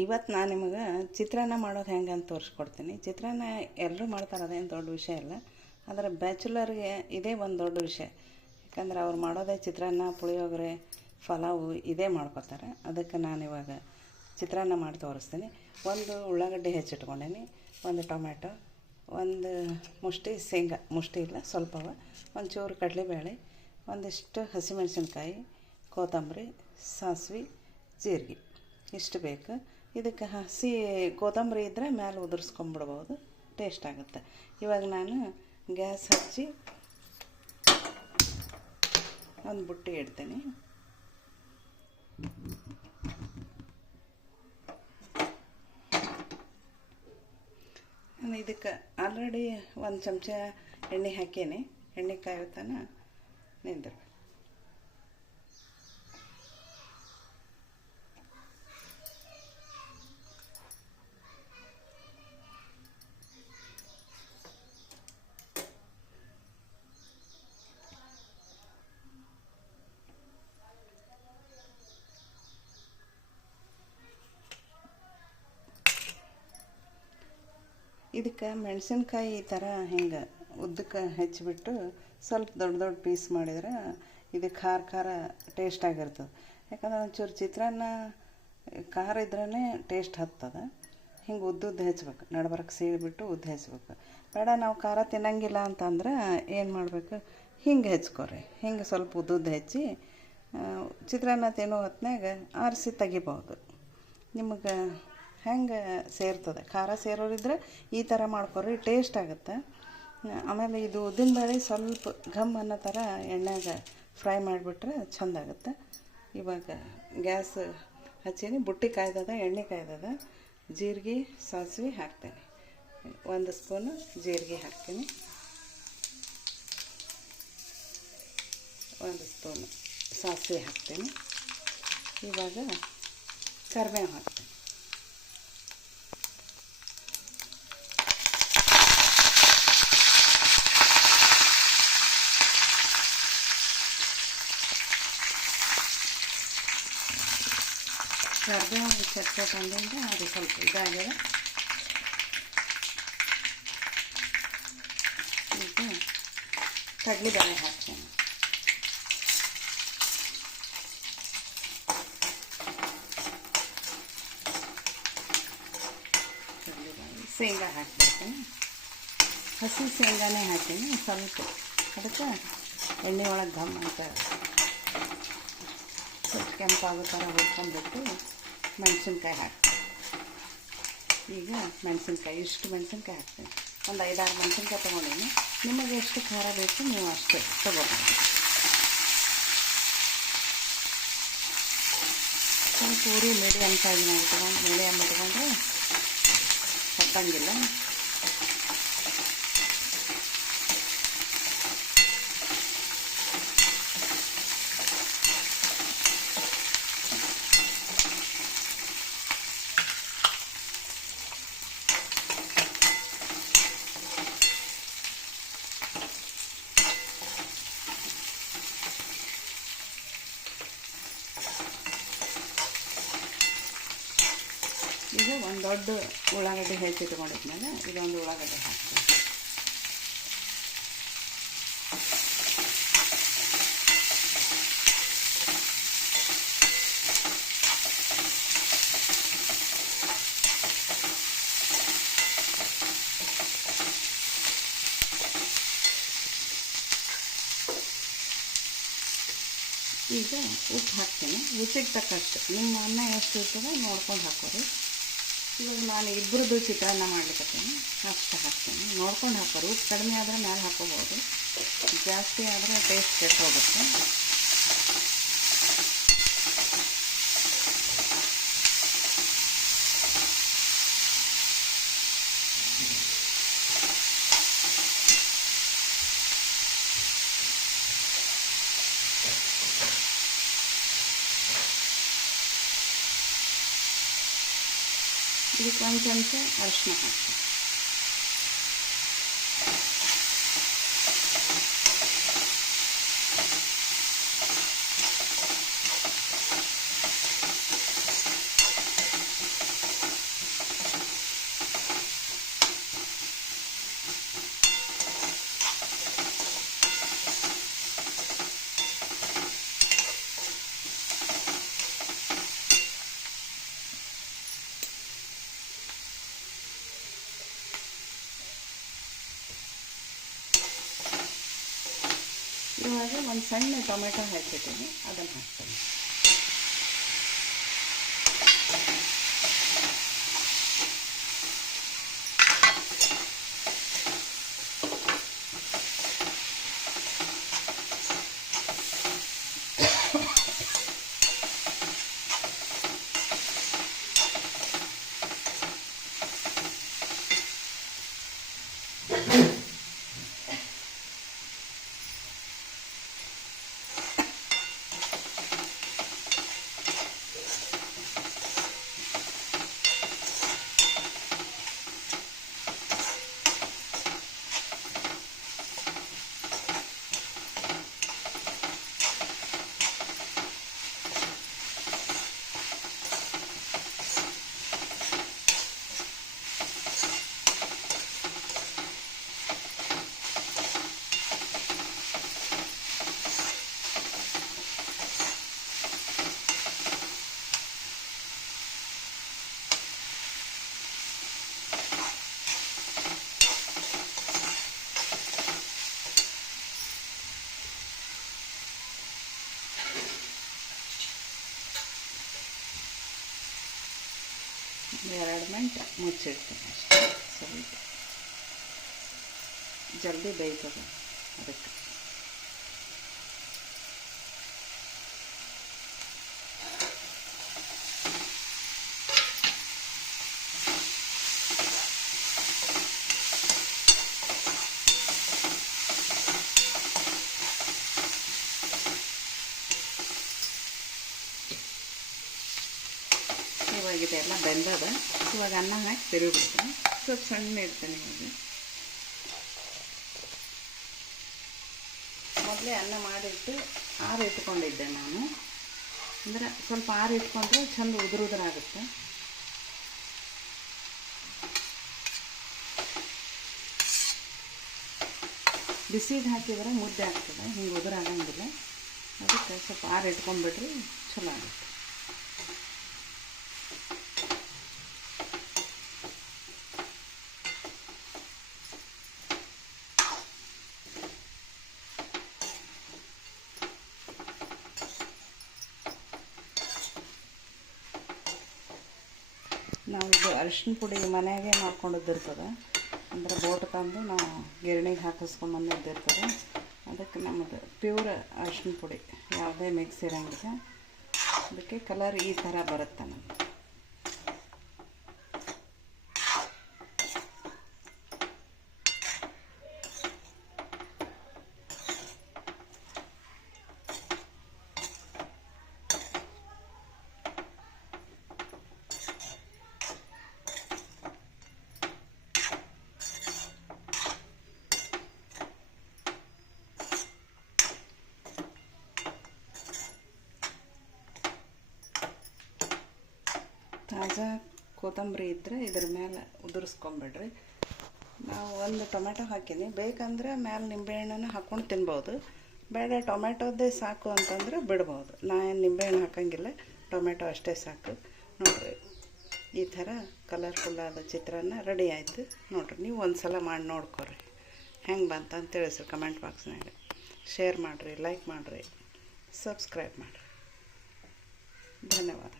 ಇವತ್ತು ನಾನು ನಿಮಗೆ ಚಿತ್ರಾನ್ನ ಮಾಡೋದು ಹೆಂಗೆ ಅಂತ ತೋರಿಸ್ಕೊಡ್ತೀನಿ. ಚಿತ್ರಾನ್ನ ಎಲ್ಲರೂ ಮಾಡ್ತಾರೆ, ಅದೇನು ದೊಡ್ಡ ವಿಷಯ ಇಲ್ಲ. ಆದರೆ ಬ್ಯಾಚುಲರ್ಗೆ ಇದೇ ಒಂದು ದೊಡ್ಡ ವಿಷಯ. ಯಾಕಂದ್ರೆ ಅವ್ರು ಮಾಡೋದೇ ಚಿತ್ರಾನ್ನ, ಪುಳಿಯೋಗರೆ, ಪಲಾವು ಇದೇ ಮಾಡ್ಕೊತಾರೆ. ಅದಕ್ಕೆ ನಾನು ಇವಾಗ ಚಿತ್ರಾನ್ನ ಮಾಡಿ ತೋರಿಸ್ತೀನಿ. ಒಂದು ಉಳ್ಳಾಗಡ್ಡಿ ಹೆಚ್ಚಿಟ್ಕೊಂಡೇನಿ, ಒಂದು ಟೊಮೆಟೊ, ಒಂದು ಮುಷ್ಟಿ ಶೇಂಗಾ, ಮುಷ್ಟಿ ಇಲ್ಲ ಸ್ವಲ್ಪವ, ಒಂಚೂರು ಕಡಲೆಬೇಳೆ, ಒಂದಿಷ್ಟು ಹಸಿಮೆಣಸಿನ್ಕಾಯಿ, ಕೊತ್ತಂಬರಿ, ಸಾಸಿವೆ, ಜೀರಿಗೆ ಇಷ್ಟು ಬೇಕು. ಇದಕ್ಕೆ ಹಸಿ ಕೊತ್ತಂಬರಿ ಇದ್ದರೆ ಮೇಲೆ ಉದುರಿಸ್ಕೊಂಬಿಡ್ಬೋದು, ಟೇಸ್ಟ್ ಆಗುತ್ತೆ. ಇವಾಗ ನಾನು ಗ್ಯಾಸ್ ಹಚ್ಚಿ ಒಂದು ಬುಟ್ಟಿ ಇಡ್ತೀನಿ. ನಾನು ಇದಕ್ಕೆ ಆಲ್ರೆಡಿ ಒಂದು ಚಮಚ ಎಣ್ಣೆ ಹಾಕೀನಿ. ಎಣ್ಣೆ ಕಾಯುತ್ತಾನ ನಿಂದಿರ್ಬೇಕು. ಇದಕ್ಕೆ ಮೆಣಸಿನ್ಕಾಯಿ ಈ ಥರ ಹಿಂಗೆ ಉದ್ದಕ್ಕೆ ಹೆಚ್ಚಿಬಿಟ್ಟು ಸ್ವಲ್ಪ ದೊಡ್ಡ ದೊಡ್ಡ ಪೀಸ್ ಮಾಡಿದ್ರೆ ಇದು ಖಾರ ಖಾರ ಟೇಸ್ಟ್ ಆಗಿರ್ತದೆ. ಯಾಕಂದ್ರೆ ಒಂಚೂರು ಚಿತ್ರಾನ್ನ ಖಾರ ಇದ್ರೇ ಟೇಸ್ಟ್ ಹತ್ತದ. ಹಿಂಗೆ ಉದ್ದುದ್ದು ಹೆಚ್ಚಬೇಕು, ನಡ್ಬರಕ್ಕೆ ಸೀಳ್ಬಿಟ್ಟು ಉದ್ದು ಹೆಚ್ಚಬೇಕು. ಬೇಡ ನಾವು ಖಾರ ತಿನ್ನಂಗಿಲ್ಲ ಅಂತಂದ್ರೆ ಏನು ಮಾಡಬೇಕು, ಹಿಂಗೆ ಹೆಚ್ಕೊರಿ. ಹಿಂಗೆ ಸ್ವಲ್ಪ ಉದ್ದುದ್ದು ಹೆಚ್ಚಿ ಚಿತ್ರಾನ್ನ ತಿನ್ನೋ ಹೊತ್ನಾಗ ಆರಿಸಿ ತೆಗಿಬೋದು. ನಿಮಗೆ ಹೆಂಗೆ ಸೇರ್ತದೆ, ಖಾರ ಸೇರೋರಿದ್ರೆ ಈ ಥರ ಮಾಡ್ಕೊರಿ, ಟೇಸ್ಟ್ ಆಗುತ್ತೆ. ಆಮೇಲೆ ಇದು ಉದ್ದಿನಬೇಳೆ ಸ್ವಲ್ಪ ಘಮ್ ಅನ್ನೋ ಥರ ಎಣ್ಣೆಗೆ ಫ್ರೈ ಮಾಡಿಬಿಟ್ರೆ ಚೆಂದಾಗುತ್ತೆ. ಇವಾಗ ಗ್ಯಾಸ್ ಹಚ್ಚೀನಿ, ಬುಟ್ಟಿ ಕಾಯ್ದದ, ಎಣ್ಣೆ ಕಾಯ್ದದ. ಜೀರಿಗೆ ಸಾಸಿವೆ ಹಾಕ್ತೇನೆ. ಒಂದು ಸ್ಪೂನು ಜೀರಿಗೆ ಹಾಕ್ತೀನಿ, ಒಂದು ಸ್ಪೂನು ಸಾಸಿವೆ ಹಾಕ್ತೀನಿ. ಇವಾಗ ಕರಿಬೇವು ಹಾಕ್ತೀನಿ. ಕರಿಬೇವು ಚಟ್ಪಟ್ಟಂದಿಂದ ಅದು ಸ್ವಲ್ಪ ಇದಾಗಿದೆ. ಈಗ ಕಡಲೆಬೇಳೆ ಹಾಕ್ತೇನೆ. ಕಡಲೆಬೇಳೆ, ಶೇಂಗಾ ಹಾಕ್ಬಿಡ್ತೀನಿ. ಹಸಿ ಶೇಂಗಾನೇ ಹಾಕ್ತೀನಿ ಸ್ವಲ್ಪ. ಅದಕ್ಕೆ ಎಣ್ಣೆ ಒಳಗೆ ಘಮ್ ಅಂತ ಸ್ವಲ್ಪ ಕೆಂಪಾಗೋ ಥರ ಹುರ್ಕೊಂಡ್ಬಿಟ್ಟು ಮೆಣಸಿನ್ಕಾಯಿ ಹಾಕ್ತೀನಿ. ಈಗ ಮೆಣಸಿನ್ಕಾಯಿ, ಇಷ್ಟು ಮೆಣಸಿನ್ಕಾಯಿ ಹಾಕ್ತೀನಿ. ಒಂದು 5-6 ಮೆಣಸಿನ್ಕಾಯಿ ತೊಗೊಂಡೀನಿ. ನಿಮಗೆ ಎಷ್ಟು ಖಾರ ಬೇಕು ನೀವು ಅಷ್ಟೇ ತೊಗೋಬೋದು. ಸ್ವಲ್ಪ ಪೂರಿ ಮೀಡಿಯಮ್ ಸೈಜ್ ಇಟ್ಕೊಂಡು, ಮೀಡಿಯಮ್ ಇಟ್ಕೊಂಡ್ರೆ ಹತ್ತಂಗಿಲ್ಲ. ಈಗ ಒಂದು ದೊಡ್ಡ ಉಳ್ಳಾಗಡ್ಡಿ ಹೆಚ್ಚಿಟ್ಕೊಂಡಿದ್ಮೇಲೆ ಇದೊಂದು ಉಳ್ಳಾಗಡ್ಡಿ ಹಾಕ್ತೀನಿ. ಈಗ ಉಪ್ಪು ಹಾಕ್ತೀನಿ, ರುಚಿಗೆ ತಕ್ಕಷ್ಟು. ನಿಮ್ಮ ಅನ್ನ ಎಷ್ಟು ಇರ್ತದೆ ನೋಡ್ಕೊಂಡು ಹಾಕೋರಿ. ಇವಾಗ ನಾನು ಇಬ್ಬರದ್ದು ಚಿತ್ರಾನ್ನ ಮಾಡ್ಲಿಕ್ಕತ್ತೀನಿ, ಅಷ್ಟು ಹಾಕ್ತೀನಿ. ನೋಡ್ಕೊಂಡು ಹಾಕೋರು. ಉಪ್ಪು ಕಡಿಮೆ ಆದರೆ ಮೇಲೆ ಹಾಕೋಬೋದು, ಜಾಸ್ತಿ ಆದರೆ ಟೇಸ್ಟ್ ಕೆಟ್ಟು ಹೋಗುತ್ತೆ. ಇದಕ್ಕೆ ಒಂದು ಚಮಚ ಅರಿಶಿನ ಹಾಕ್ತೀನಿ. ಇವಾಗ ಒಂದು ಸಣ್ಣ ಟೊಮೆಟೊ ಹಾಕಿದ್ದೀನಿ, ಅದನ್ನು ಹಾಕ್ತೀನಿ. ಎರಡು ಮಿನಿಟ್ ಮುಚ್ಚಿಡ್ತೀನಿ ಅಷ್ಟೇ. ಸ್ವಲ್ಪ ಜಲ್ದಿ ಬೇಯ್ತದೆ ಅದಕ್ಕೆ. ಇವಾಗಿದೆ ಎಲ್ಲ ಬೆಂದದ. ಇವಾಗ ಅನ್ನ ಹಾಕಿ ತಿರುಗಿಬಿಡ್ತೀನಿ. ಸ್ವಲ್ಪ ಸಣ್ಣ ಇಡ್ತೀನಿ. ಇವಾಗ ಮೊದಲೇ ಅನ್ನ ಮಾಡಿಟ್ಟು ಆರಿಟ್ಕೊಂಡಿದ್ದೆ ನಾನು. ಅಂದರೆ ಸ್ವಲ್ಪ ಆರಿಟ್ಕೊಂಡ್ರೆ ಚೆಂದ ಉದುರಾಗುತ್ತೆ. ಬಿಸಿಗೆ ಹಾಕಿದ್ರೆ ಮುದ್ದೆ ಆಗ್ತದೆ, ಹಿಂಗೆ ಉದುರಾಗಂಗಿಲ್ಲ. ಅದಕ್ಕೆ ಸ್ವಲ್ಪ ಆರಿಟ್ಕೊಂಡ್ಬಿಟ್ರೆ ಚಲೋ ಆಗುತ್ತೆ. ನಾವು ಇದು ಅರಿಶಿನ ಪುಡಿ ಮನೆಯಾಗೆ ಮಾಡ್ಕೊಂಡಿದ್ದಿರ್ತದೆ. ಅಂದರೆ ಬೋಟ್ ತಂದು ನಾವು ಗಿರಣಿಗೆ ಹಾಕಿಸ್ಕೊಂಬಂದಿದ್ದಿರ್ತದೆ. ಅದಕ್ಕೆ ನಮ್ಮದು ಪ್ಯೂರ್ ಅರಿಶಿನ ಪುಡಿ, ಯಾವುದೇ ಮಿಕ್ಸ್ ಇರೋಂಗಿಲ್ಲ. ಅದಕ್ಕೆ ಕಲರ್ ಈ ಥರ ಬರುತ್ತೆ ನಮಗೆ. ತಾಜಾ ಕೊತ್ತಂಬರಿ ಇದ್ದರೆ ಇದ್ರ ಮೇಲೆ ಉದುರಿಸ್ಕೊಂಬಿಡ್ರಿ. ನಾವು ಒಂದು ಟೊಮೆಟೊ ಹಾಕೀನಿ. ಬೇಕಂದ್ರೆ ಮೇಲೆ ನಿಂಬೆಹಣ್ಣನ್ನು ಹಾಕ್ಕೊಂಡು ತಿನ್ಬೋದು. ಬೇಡ ಟೊಮೆಟೊದೇ ಸಾಕು ಅಂತಂದ್ರೆ ಬಿಡ್ಬೋದು. ನಾನು ನಿಂಬೆಹಣ್ಣು ಹಾಕೋಂಗಿಲ್ಲ, ಟೊಮೆಟೊ ಅಷ್ಟೇ ಸಾಕು. ನೋಡಿರಿ, ಈ ಥರ ಕಲರ್ಫುಲ್ಲಾದ ಚಿತ್ರಾನ್ನ ರೆಡಿ ಆಯಿತು. ನೋಡಿರಿ, ನೀವು ಒಂದು ಸಲ ಮಾಡಿ ನೋಡ್ಕೊರಿ ಹೆಂಗೆ ಬಂತಂತ ತಿಳಿಸ್ರಿ ಕಮೆಂಟ್ ಬಾಕ್ಸ್ನಾಗ. ಶೇರ್ ಮಾಡಿರಿ, ಲೈಕ್ ಮಾಡಿರಿ, ಸಬ್ಸ್ಕ್ರೈಬ್ ಮಾಡಿರಿ. ಧನ್ಯವಾದ.